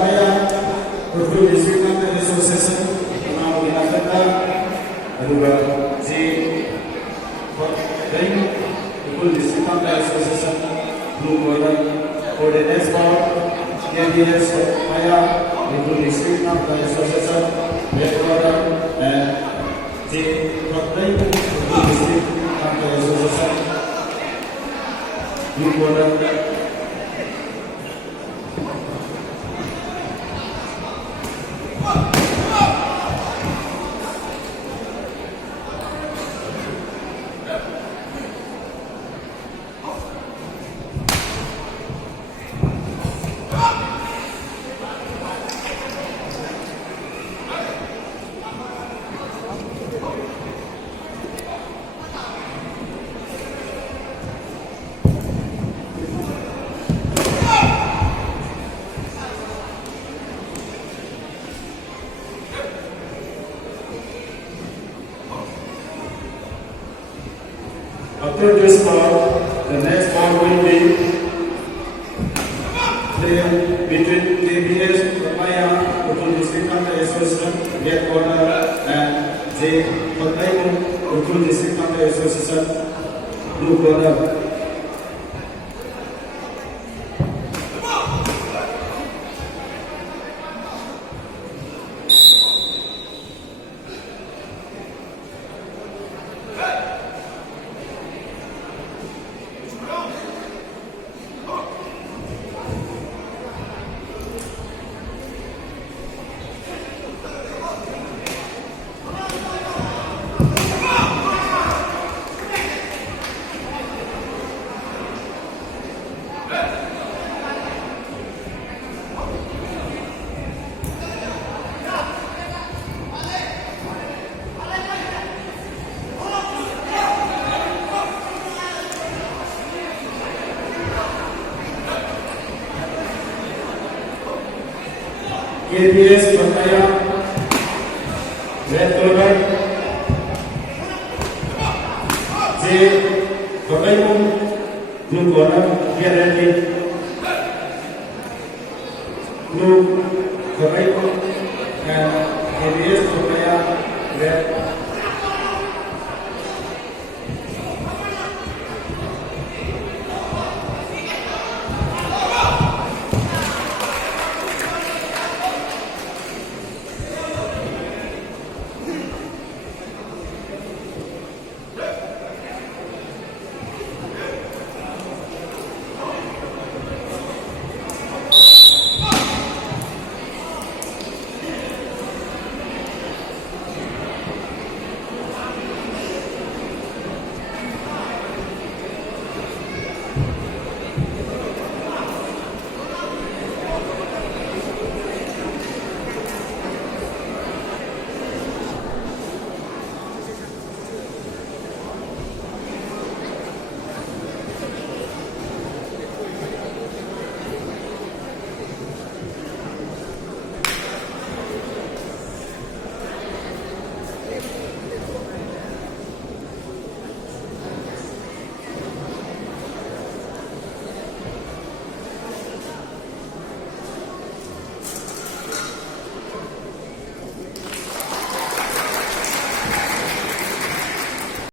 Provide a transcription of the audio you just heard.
Papaya, Urdu District Association, Nama Winakata, Aduga, J. Then, Urdu District Association, Blue Border, Coordinates for KBS Papaya, Urdu District Association, Red Border, and J. Then, Urdu District Association, Blue Border. After this ball, the next ball will be played between KBS Papaya, Urdu District Association, Red Border, and J. Pataimu, Urdu District Association, Blue Border. KBS Papaya, Red Border, J. Pataimu, Blue Border, get ready. Blue Pataimu, and KBS Papaya, Red